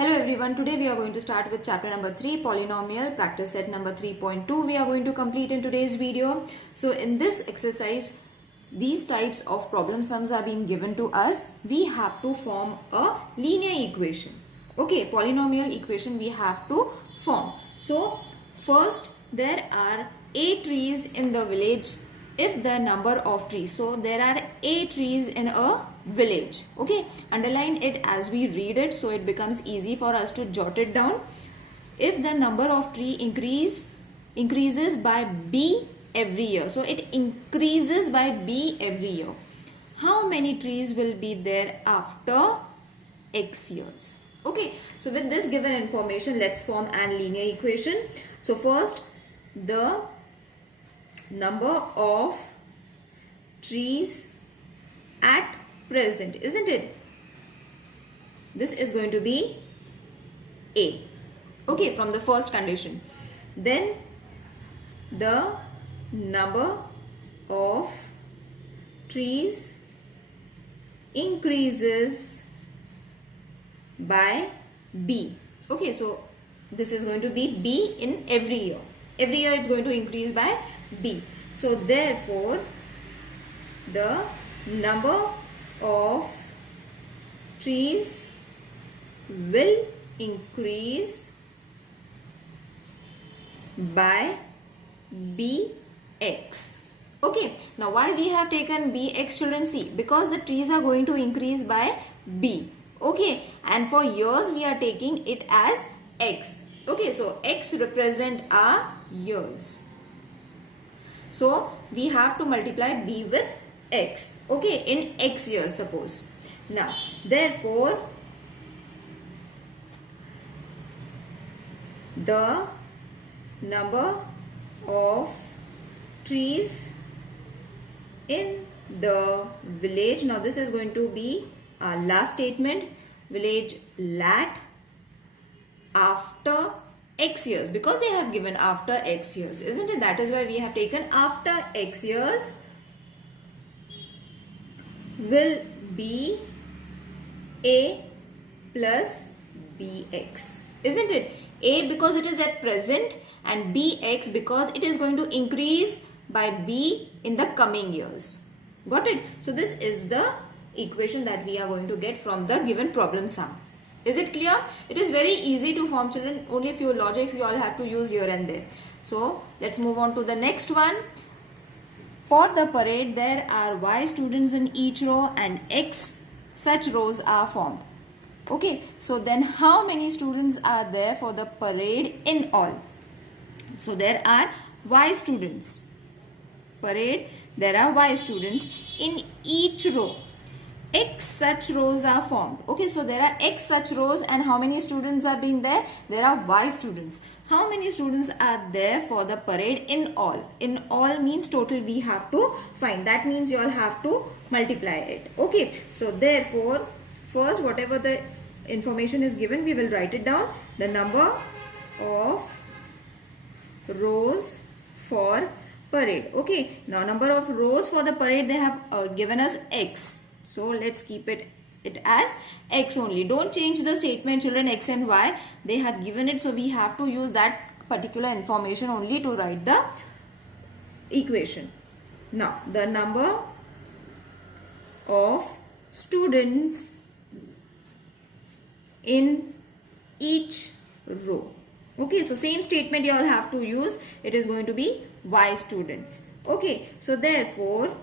Hello everyone, today we are going to start with chapter number 3, polynomial, practice set number 3.2 we are going to complete in today's video. So in this exercise, these types of problem sums are being given to us. We have to form a linear equation. Okay, polynomial equation we have to form. So first, there are 8 trees in the village if the number of trees. So there are 8 trees in a village. Okay, underline it as we read it so it becomes easy for us to jot it down. If the number of tree increases by b every year, so it increases by b every year, how many trees will be there after x years? Okay, so with this given information, let's form an linear equation. So first, the number of trees at present, isn't it? This is going to be A. Okay, from the first condition. Then the number of trees increases by B. Okay, so this is going to be B in every year. Every year it's going to increase by B. So therefore, the number of trees will increase by bx. Okay, now why we have taken bx, children? See, because the trees are going to increase by b. Okay, and for years we are taking it as x. Okay, so x represent our years. So we have to multiply b with x. Okay, in x years, suppose. Now, therefore, the number of trees in the village, now this is going to be our last statement, village lat after x years, because they have given after x years, isn't it? That is why we have taken after x years will be a plus bx, isn't it? A because it is at present and bx because it is going to increase by b in the coming years. Got it? So this is the equation that we are going to get from the given problem sum. Is it clear? It is very easy to form, children. Only few logics you all have to use here and there. So let's move on to the next one. For the parade, there are y students in each row and x such rows are formed. Okay, so then how many students are there for the parade in all? So there are y students. Parade, there are y students in each row. X such rows are formed. Okay, so there are x such rows and how many students are being there? There are y students. How many students are there for the parade in all? In all means total we have to find. That means you all have to multiply it. Okay, so therefore, first whatever the information is given, we will write it down. The number of rows for parade. Okay, now number of rows for the parade, they have given us x. So let's keep it as x only. Don't change the statement, children, x and y. They have given it, so we have to use that particular information only to write the equation. Now, the number of students in each row. Okay, so same statement you all have to use. It is going to be y students. Okay, so therefore,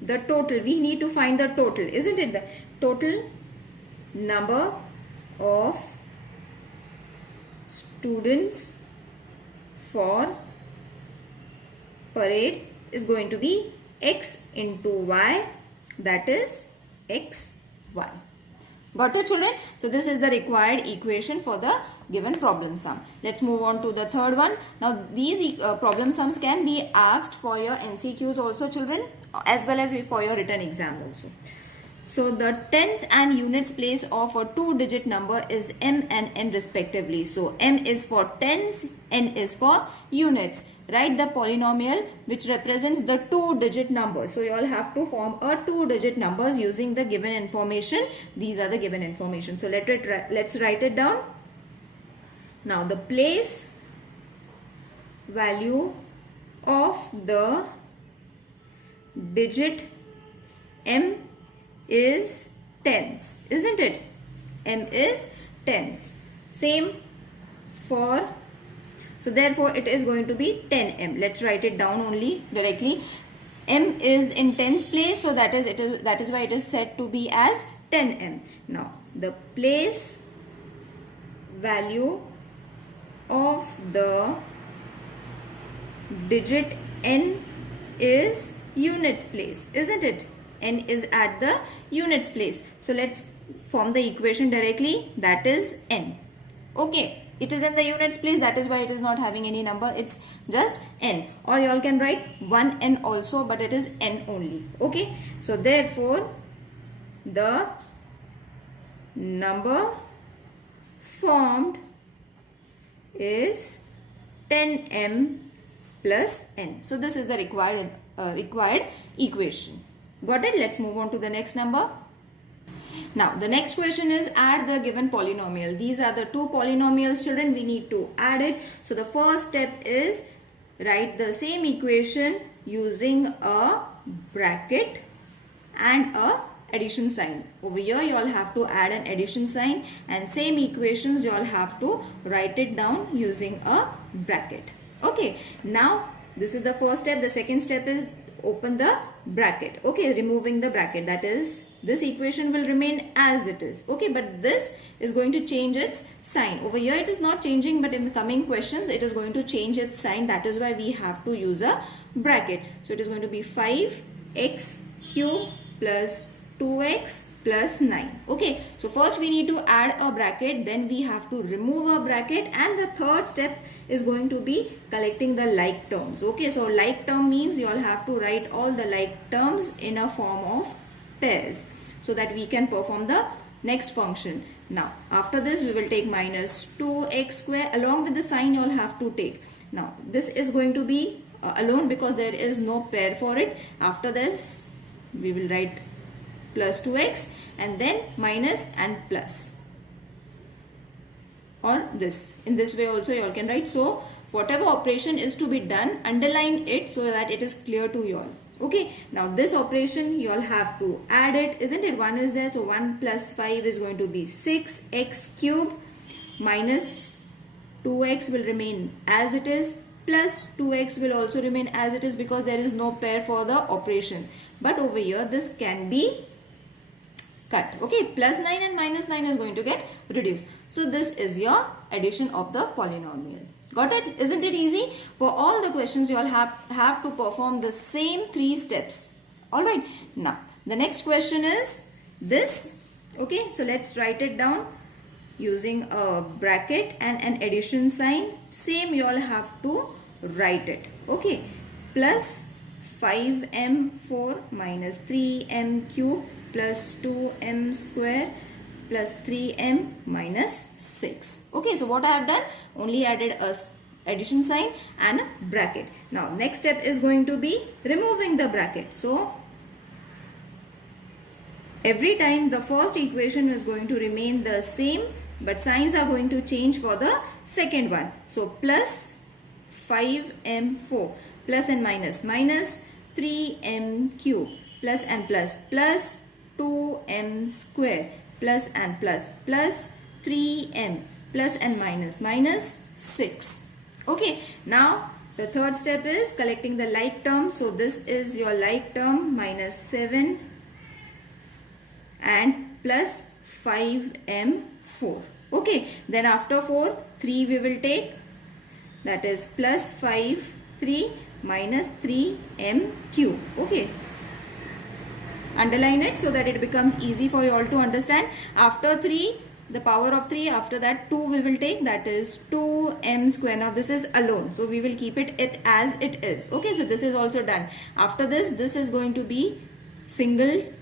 the total, we need to find the total, isn't it? The total number of students for parade is going to be x into y, that is xy. Got it, children? So this is the required equation for the given problem sum. Let's move on to the third one. Now these problem sums can be asked for your MCQs also, children, as well as for your written exam also. So the tens and units place of a two-digit number is m and n respectively. So m is for tens, n is for units. Write the polynomial which represents the two-digit number. So you all have to form a two-digit numbers using the given information. These are the given information. So let's write it down. Now the place value of the digit m is tens, isn't it? M is tens. Same for, so therefore it is going to be 10m. Let's write it down only directly. M is in tens place, so that is why it is said to be as 10m. Now the place value of the digit n is units place, isn't it? N is at the units place. So let's form the equation directly. That is n. Okay, it is in the units place. That is why it is not having any number. It's just n. Or you all can write 1n also, but it is n only. Okay, so therefore the number formed is 10m plus n. So this is the required equation. Got it? Let's move on to the next number. Now the next question is add the given polynomial. These are the two polynomials, children. We need to add it. So the first step is write the same equation using a bracket and a addition sign. Over here you all have to add an addition sign, and same equations you all have to write it down using a bracket. Okay, now this is the first step. The second step is open the bracket. Okay, removing the bracket, that is this equation will remain as it is. Okay, but this is going to change its sign. Over here it is not changing, but in the coming questions it is going to change its sign. That is why we have to use a bracket. So it is going to be 5x cube plus 2x plus 9. Okay, so first we need to add a bracket, then we have to remove a bracket, and the third step is going to be collecting the like terms. Okay, so like term means you all have to write all the like terms in a form of pairs so that we can perform the next function. Now after this we will take minus 2x square along with the sign you all have to take. Now this is going to be alone because there is no pair for it. After this we will write plus 2x and then minus and plus, or this. In this way also you all can write. So whatever operation is to be done, underline it so that it is clear to you all. Okay, now this operation you all have to add it, isn't it? 1 is there, so 1 plus 5 is going to be 6x cube, minus 2x will remain as it is, plus 2x will also remain as it is because there is no pair for the operation. But over here this can be cut. Okay, plus 9 and minus 9 is going to get reduced. So this is your addition of the polynomial. Got it? Isn't it easy? For all the questions you all have to perform the same 3 steps. Alright, now the next question is this. Okay, so let's write it down using a bracket and an addition sign. Same you all have to write it. Okay, plus 5m4 minus 3m cube plus 2m square plus 3m minus 6. Okay, so what I have done? Only added a addition sign and a bracket. Now next step is going to be removing the bracket. So every time the first equation is going to remain the same, but signs are going to change for the second one. So plus 5m4 plus and minus, minus 3m cube plus and plus, plus 2m square plus and plus, plus 3m plus and minus, minus 6. Okay, now the third step is collecting the like term. So this is your like term, minus 7 and plus 5m4. Okay, then after 4, 3 we will take, that is plus 5, 3 minus 3m cube. Okay, underline it so that it becomes easy for you all to understand. After 3, the power of 3, after that 2 we will take, that is 2m square. Now this is alone, so we will keep it as it is. Okay, so this is also done. After this is going to be single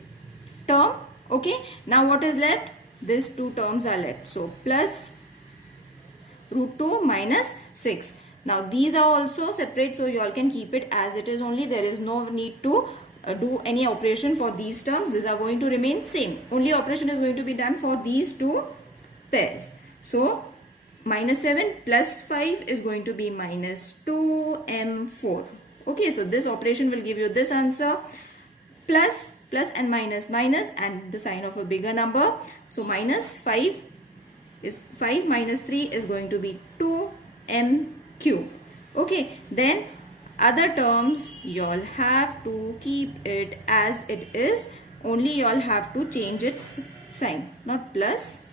term, Okay, now what is left? These two terms are left. So plus root 2 minus 6. Now these are also separate, so you all can keep it as it is only. There is no need to do any operation for these terms. These are going to remain same. Only operation is going to be done for these two pairs. So minus 7 plus 5 is going to be minus 2m4. Okay, so this operation will give you this answer. Plus and minus and the sign of a bigger number. So minus 5 is 5 minus 3 is going to be 2m3. Okay, then other terms you all have to keep it as it is. Only you all have to change its sign. Not plus.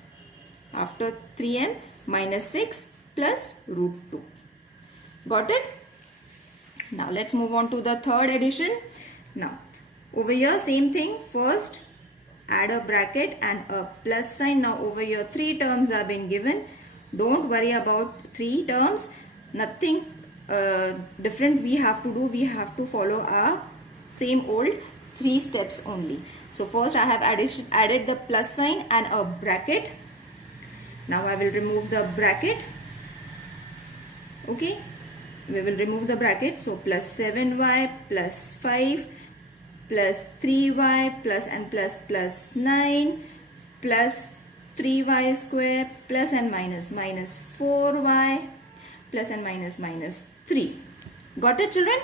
After 3m minus 6 plus root 2. Got it? Now let's move on to the third addition. Now over here same thing. First add a bracket and a plus sign. Now over here 3 terms are being given. Don't worry about 3 terms. Nothing different we have to do. We have to follow our same old 3 steps only. So first I have added the plus sign and a bracket. Now I will remove the bracket. Okay, we will remove the bracket. So plus 7y plus 5 plus 3y plus and plus 9 plus 3y square plus and minus 4y plus and minus 3. Got it, children?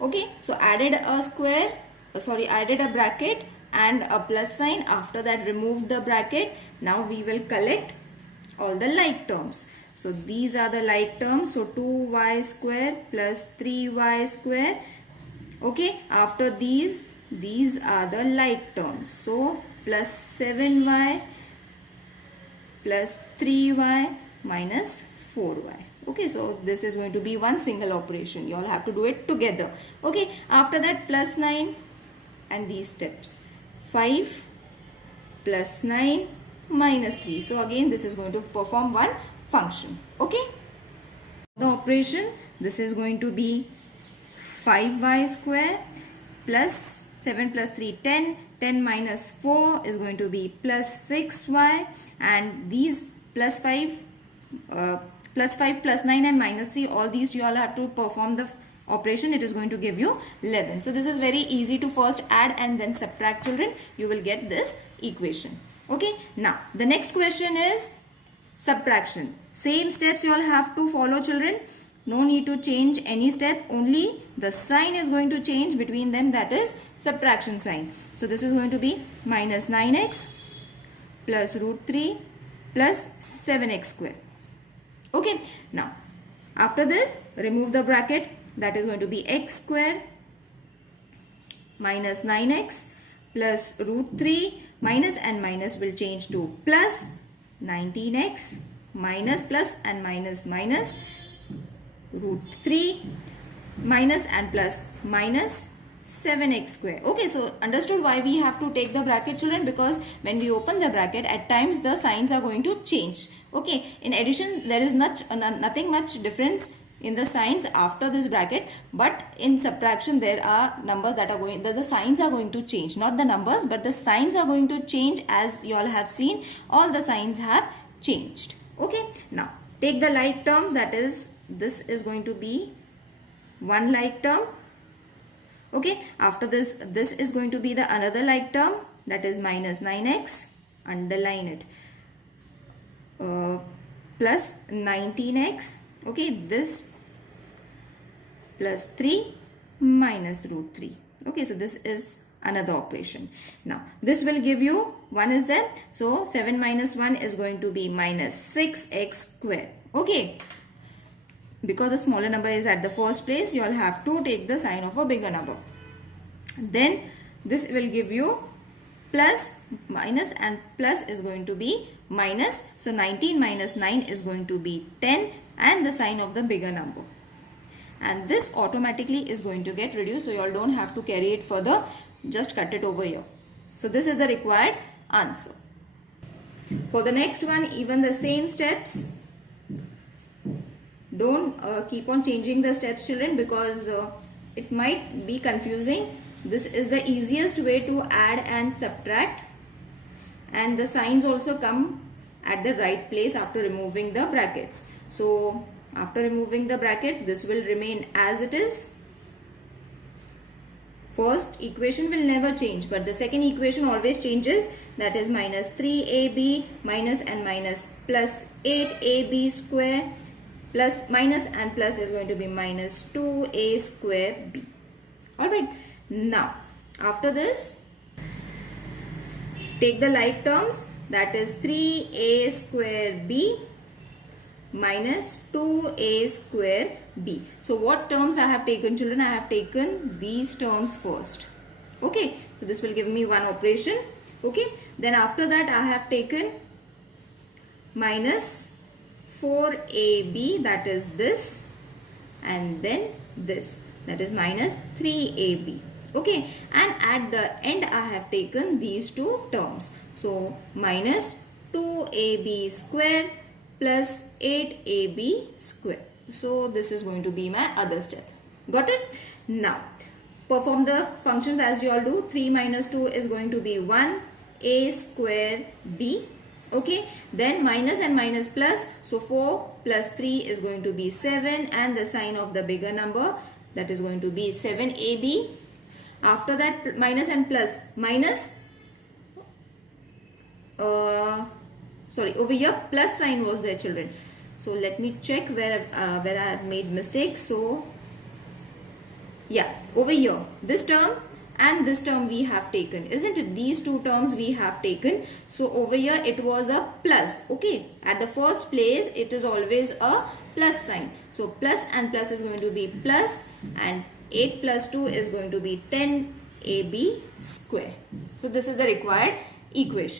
Okay, so added a bracket and a plus sign. After that removed the bracket. Now we will collect all the like terms. So these are the like terms. So 2y square plus 3y square. Okay, after these are the like terms. So plus 7y plus 3y minus 4y. Okay, so this is going to be one single operation. You all have to do it together. Okay, after that plus 9 and these steps. 5 plus 9 minus 3. So again this is going to perform one function. Okay, the operation, this is going to be 5y square plus 7 plus 3 10. 10 minus 4 is going to be plus 6y, and these plus 5 plus 9 and minus 3, all these you all have to perform the operation. It is going to give you 11. So this is very easy to first add and then subtract, children. You will get this equation. Okay, now the next question is subtraction. Same steps you all have to follow, children. No need to change any step, only the sign is going to change between them, that is subtraction sign. So this is going to be minus 9x plus root 3 plus 7x square. Okay, now after this remove the bracket, that is going to be x square minus 9x plus root 3, minus and minus will change to plus 19x minus plus and minus root 3 minus and plus minus 7x square. Okay, so understood why we have to take the bracket, children, because when we open the bracket at times the signs are going to change. Okay, in addition there is nothing much difference in the signs after this bracket, but in subtraction there are numbers that are going, the signs are going to change, not the numbers but the signs are going to change. As you all have seen, all the signs have changed. Okay, now take the like terms, that is this is going to be one like term. Okay, after this is going to be the another like term, that is minus 9x, underline it, plus 19x. Okay, this plus 3 minus root 3. Okay, so this is another operation. Now this will give you 1 is there, so 7 minus 1 is going to be minus 6x square. Okay, because the smaller number is at the first place, you all have to take the sign of a bigger number. Then this will give you plus, minus, and plus is going to be minus. So 19 minus 9 is going to be 10 and the sign of the bigger number. And this automatically is going to get reduced, so you all don't have to carry it further, just cut it over here. So this is the required answer. For the next one, even the same steps. Don't keep on changing the steps, children, because it might be confusing. This is the easiest way to add and subtract. and the signs also come at the right place after removing the brackets. So after removing the bracket, this will remain as it is. First equation will never change, but the second equation always changes. That is minus 3ab minus and minus plus 8ab square plus minus and plus is going to be minus 2a square b. Alright, now after this, take the like terms, that is 3a square b minus 2a square b. So what terms I have taken, children? I have taken these terms first. Okay, so this will give me one operation. Okay, then after that I have taken minus 4ab, that is this, and then this, that is minus 3ab. Okay, and at the end I have taken these two terms. So minus 2ab square plus 8ab square. So this is going to be my other step. Got it? Now perform the functions as you all do. 3 minus 2 is going to be 1 a square b. Okay, then minus and minus plus, so 4 plus 3 is going to be 7, and the sign of the bigger number, that is going to be 7ab. After that, minus and plus, minus, over here plus sign was there, children. So let me check where I have made mistakes. So yeah, over here this term and this term we have taken, isn't it? These two terms we have taken. So over here it was a plus. Okay, at the first place it is always a plus sign. So plus and plus is going to be plus, and 8 plus 2 is going to be 10ab square. So this is the required equation.